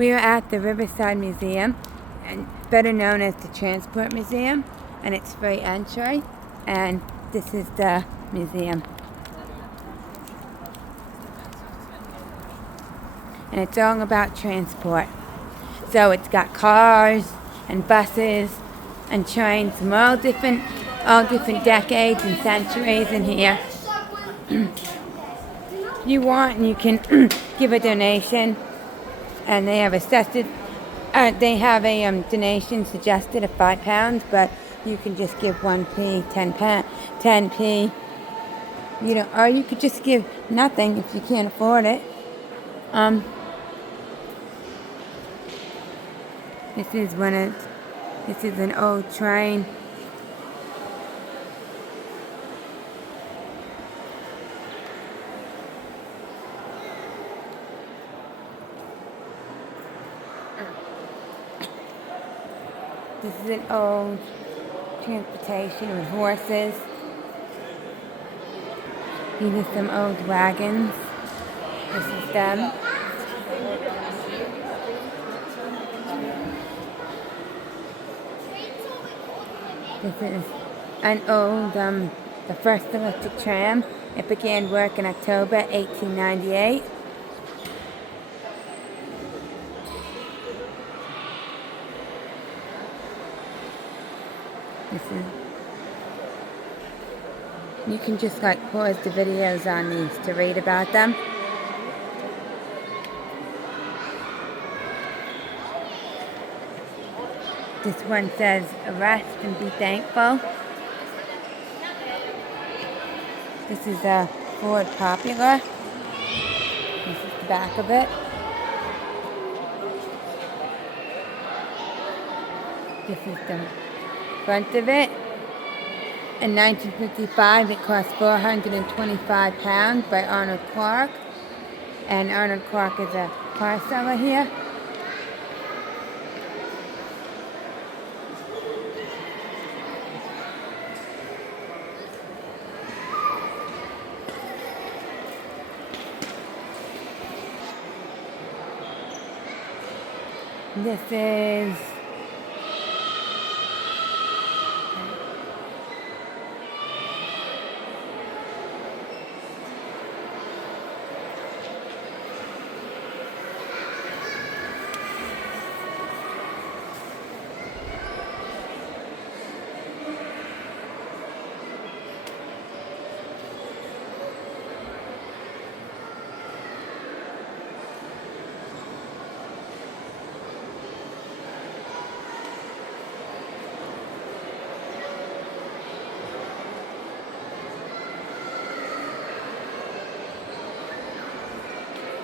We are at the Riverside Museum, and better known as the Transport Museum, and it's free entry, and this is the museum. And it's all about transport. So it's got cars and buses and trains from all different decades and centuries in here. If you want, you can give a donation, and they have they have a donation suggested of £5, but you can just give 1p, 10p. Or you could just give nothing if you can't afford it. This is an old train. This is an old transportation with horses. These are some old wagons. This is them. This is an old, the first electric tram. It began work in October 1898. You can just pause the videos on these to read about them. This one says, "Rest and be thankful." This is a Ford Popular. This is the back of it. This is the front of it. In 1955, it cost £425 by Arnold Clark. And Arnold Clark is a car seller here. This is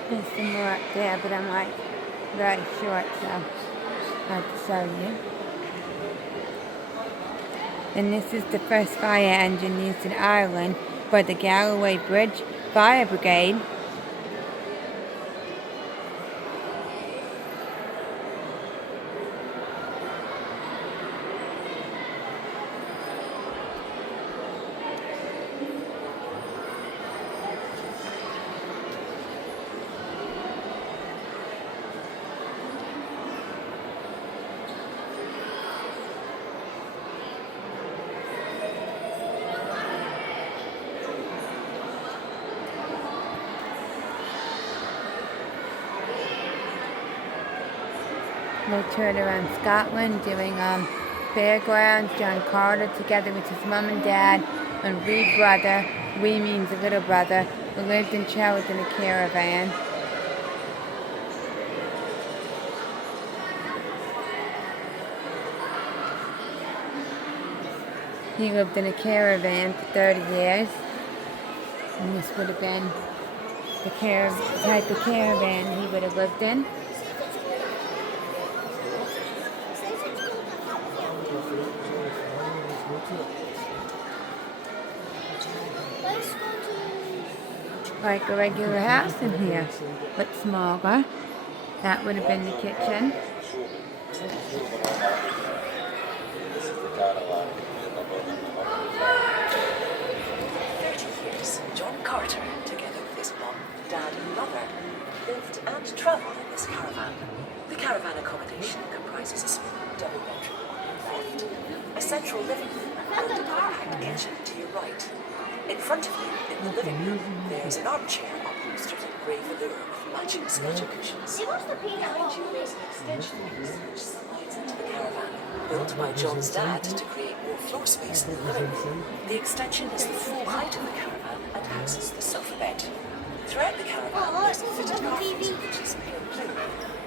there's some more up there, but I'm very short, so I have to show you. And this is the first fire engine used in Ireland for the Galloway Bridge Fire Brigade. They toured around Scotland doing fairgrounds. John Carter, together with his mum and dad, and wee brother, wee means a little brother, who lived and travelled in a caravan. He lived in a caravan for 30 years, and this would have been the type of caravan he would have lived in. Like a regular house in here, but smaller. That would have been the kitchen. John Carter, together with his mum, dad and mother, lived and travelled in the this caravan. The caravan accommodation comprises a small double-bedroom on your left, a central living room, and a compact kitchen to your right. In front of you, in the living room, there's an armchair upholstered in grey velour with matching scatter cushions. Behind you, there's an extension piece which slides into the caravan, built by John's dad to create more floor space in the living room. The extension is the full height of the caravan and houses the sofa bed. Throughout the caravan, there's a fitted carpet, which is pure blue,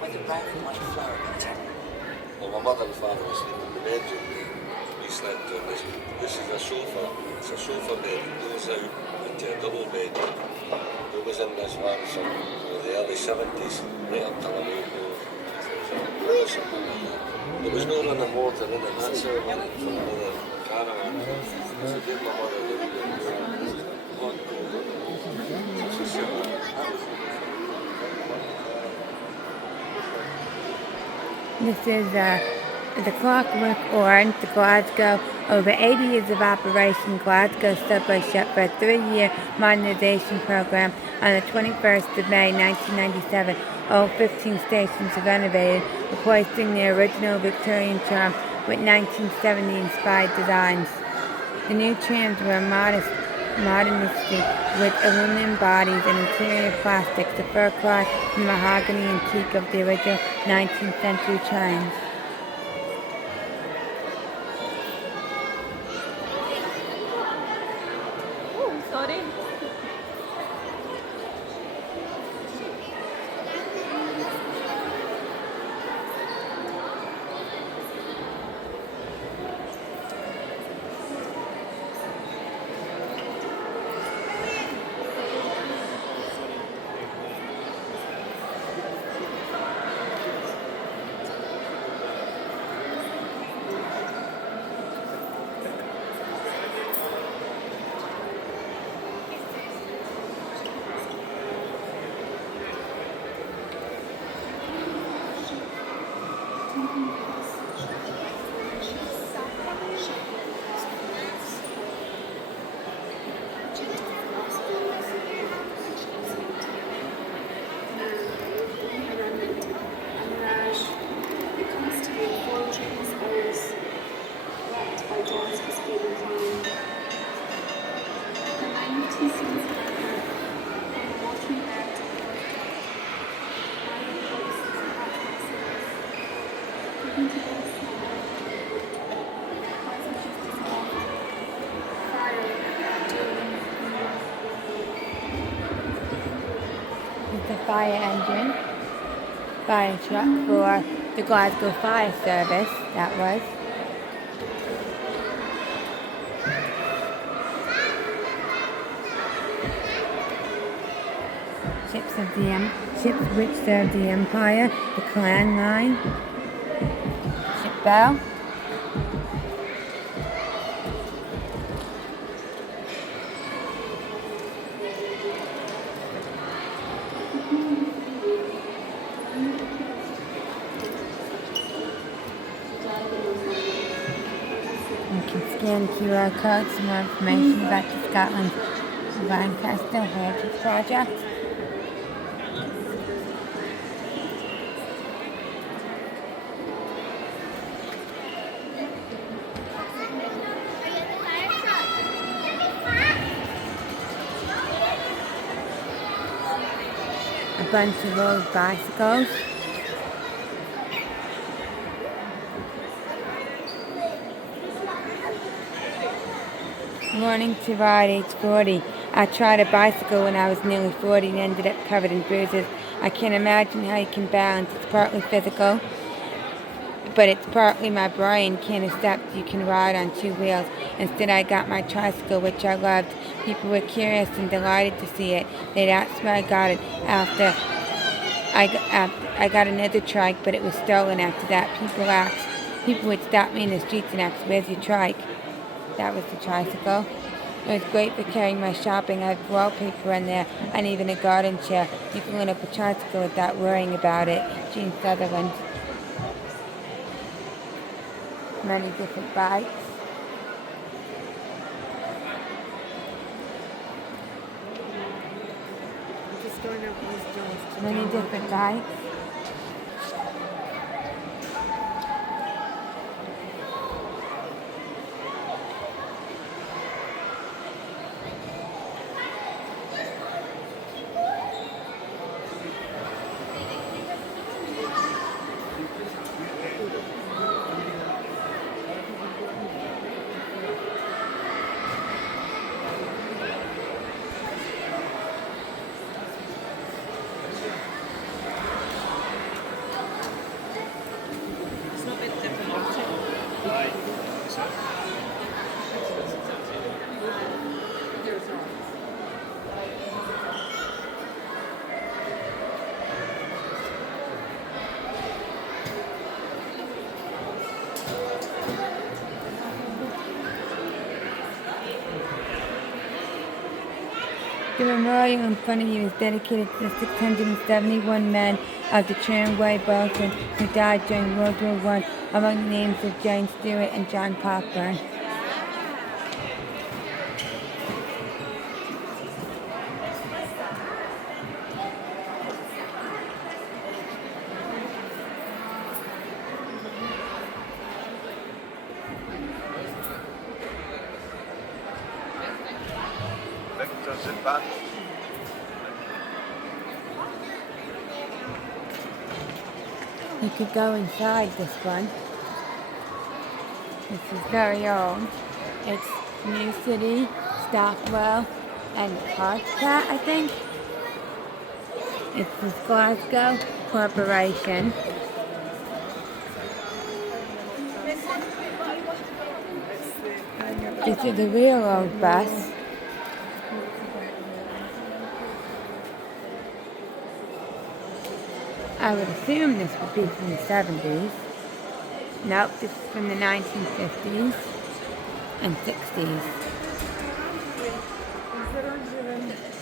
with a round white flower pattern. Well, my mother and father were sleeping in the bedroom. We slept on this. This is a sofa. It's a sofa bed. It goes out into a double bed. It was in this one from the early 70s, right up till about there was no running water in it. That's how I went it from the caravan. So I gave my mother the hot cold. She said that was This is the Clockwork Orange, the Glasgow. Over 80 years of operation, Glasgow subway shut for a 3-year modernisation program. On the 21st of May 1997, all 15 stations were renovated, replacing their original Victorian charm with 1970-inspired designs. The new trams were modernistic with aluminum bodies and interior plastics, the fur cloth and mahogany and teak of the original 19th century trams. Sorry. The fire engine, fire truck for the Glasgow Fire Service, that was. Ships which served the Empire, the Clan Line, ship bell. You can scan QR codes for more information about the Scotland Lancaster Heritage Project. A bunch of old bicycles. Learning to ride age 40. I tried a bicycle when I was nearly 40 and ended up covered in bruises. I can't imagine how you can balance. It's partly physical, but it's partly my brain can't accept you can ride on 2 wheels. Instead, I got my tricycle, which I loved. People were curious and delighted to see it. They'd asked me I got it after I got another trike, but it was stolen after that. People would stop me in the streets and ask, "Where's your trike?" That was the tricycle. It was great for carrying my shopping. I have wallpaper in there and even a garden chair. You can load up a tricycle without worrying about it. Gene Sutherland. Many different bikes. Many different bikes. The memorial in front of you is dedicated to the 671 men of the tramway Bolton who died during World War I, among the names of Jane Stewart and John Cockburn. Victor's in back. You could go inside this one. This is very old. It's New City, Stockwell, and Hardcat, I think. It's the Glasgow Corporation. This is a real old bus. I would assume this would be from the 70s. Nope, this is from the 1950s and 60s.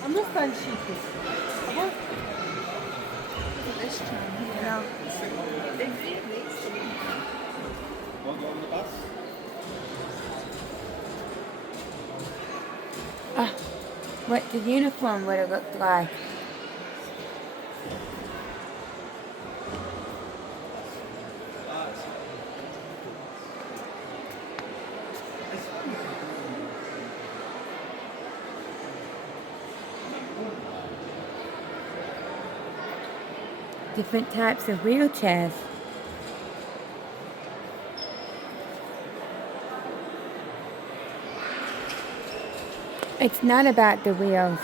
I'm not fan sheepy. No. What the uniform would have looked like. Different types of wheelchairs. It's not about the wheels.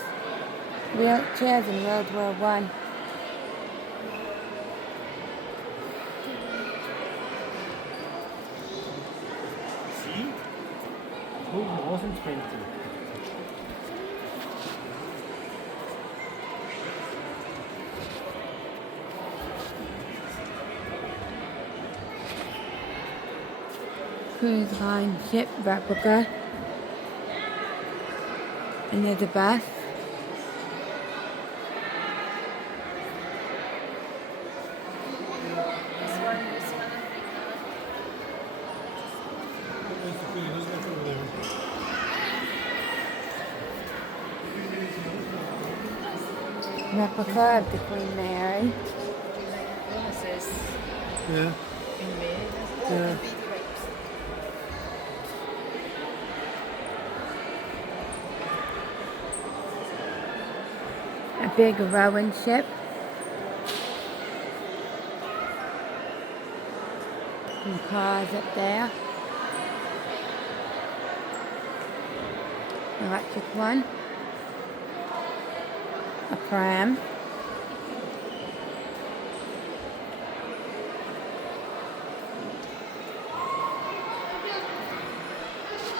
Wheelchairs in World War I. See? Who wasn't 20? Cruise line ship replica. Another bus. Replica of the Queen Mary. Yeah. Yeah. A big rowing ship. Some cars up there. Electric one. A pram.